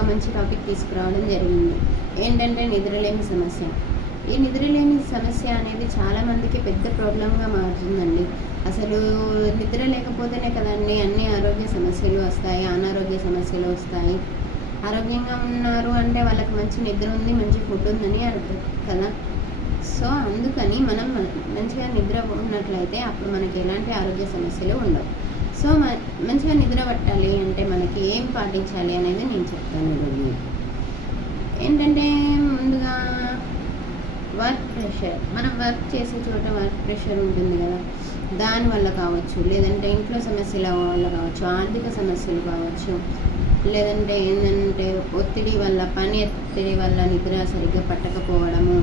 ఒక మంచి టాపిక్ తీసుకురావడం జరిగింది. ఏంటంటే నిద్రలేమి సమస్య. ఈ నిద్రలేమి సమస్య అనేది చాలామందికి పెద్ద ప్రాబ్లంగా మారుతుందండి. అసలు నిద్ర లేకపోతేనే కదండి అన్ని ఆరోగ్య సమస్యలు వస్తాయి, అనారోగ్య సమస్యలు వస్తాయి. ఆరోగ్యంగా ఉన్నారు అంటే వాళ్ళకి మంచి నిద్ర ఉంది, మంచి ఫుడ్ ఉందని అర్థం కదా. సో అందుకని మనం మంచిగా నిద్ర ఉన్నట్లయితే అప్పుడు మనకి ఎలాంటి ఆరోగ్య సమస్యలు ఉండవు. సో మంచిగా నిద్ర పట్టాలి అంటే మనకి ఏం పాటించాలి అనేది నేను చెప్తాను ఈరోజు. ఏంటంటే ముందుగా వర్క్ ప్రెషర్. మనం వర్క్ చేసే చోట వర్క్ ప్రెషర్ ఉంటుంది కదా, దానివల్ల కావచ్చు, లేదంటే ఇంట్లో సమస్యల వల్ల కావచ్చు, ఆర్థిక సమస్యలు కావచ్చు, లేదంటే ఏంటంటే ఒత్తిడి వల్ల, పని ఒత్తిడి వల్ల నిద్ర సరిగ్గా పట్టకపోవడము,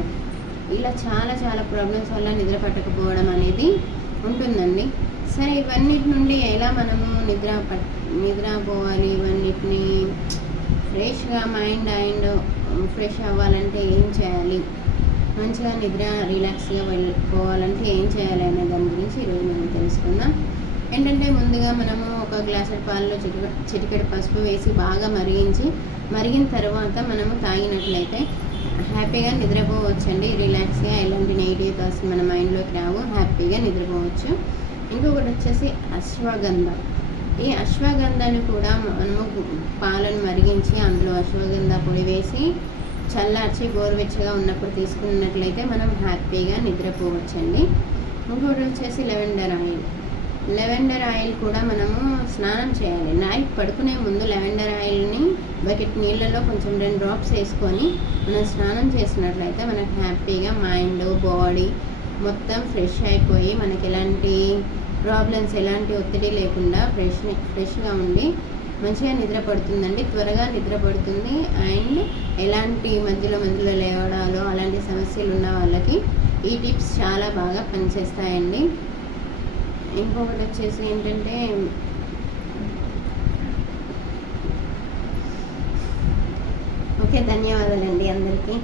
ఇలా చాలా చాలా ప్రాబ్లమ్స్ వల్ల నిద్ర పట్టకపోవడం అనేది ఉంటుందండి. సరే, ఇవన్నిటి నుండి ఎలా మనము నిద్రపోవాలి, ఇవన్నిటిని ఫ్రెష్గా మైండ్ అండ్ ఫ్రెష్ అవ్వాలంటే ఏం చేయాలి, మంచిగా నిద్ర రిలాక్స్గా వెళ్ళిపోవాలంటే ఏం చేయాలి అనే దాని గురించి ఈరోజు మనం తెలుసుకుందాం. ఏంటంటే ముందుగా మనము ఒక గ్లాసు పాలలో చిటికెడు పసుపు వేసి బాగా మరిగిన తర్వాత మనము తాగినట్లయితే హ్యాపీగా నిద్రపోవచ్చండి. రిలాక్స్గా ఎలాంటి నెగిటివ్ థాట్స్ మన మైండ్లోకి రావు, హ్యాపీగా నిద్రపోవచ్చు. ఇంకొకటి వచ్చేసి అశ్వగంధ. ఈ అశ్వగంధాన్ని కూడా మనము పాలను మరిగించి అందులో అశ్వగంధ పొడి వేసి చల్లార్చి గోరువెచ్చగా ఉన్నప్పుడు తీసుకున్నట్లయితే మనం హ్యాపీగా నిద్రపోవచ్చండి. ఇంకొకటి వచ్చేసి లెవెండర్ ఆయిల్ కూడా మనము స్నానం చేయాలి. నైట్ పడుకునే ముందు లెవెండర్ ఆయిల్ని బకెట్ నీళ్ళలో కొంచెం 2 డ్రాప్స్ వేసుకొని మనం స్నానం చేసినట్లయితే మనకు హ్యాపీగా మైండ్, బాడీ మొత్తం ఫ్రెష్ అయిపోయి మనకి ఎలాంటి ప్రాబ్లమ్స్, ఎలాంటి ఒత్తిడి లేకుండా ఫ్రెష్గా ఉండి మంచిగా నిద్ర పడుతుందండి. త్వరగా నిద్ర పడుతుంది. అండ్ ఎలాంటి మధ్యలో లేవడాలు అలాంటి సమస్యలు ఉన్న వాళ్ళకి ఈ టిప్స్ చాలా బాగా పనిచేస్తాయండి. ఇంకొకటి వచ్చేసి ఏంటంటే ఓకే, ధన్యవాదాలండి అందరికీ.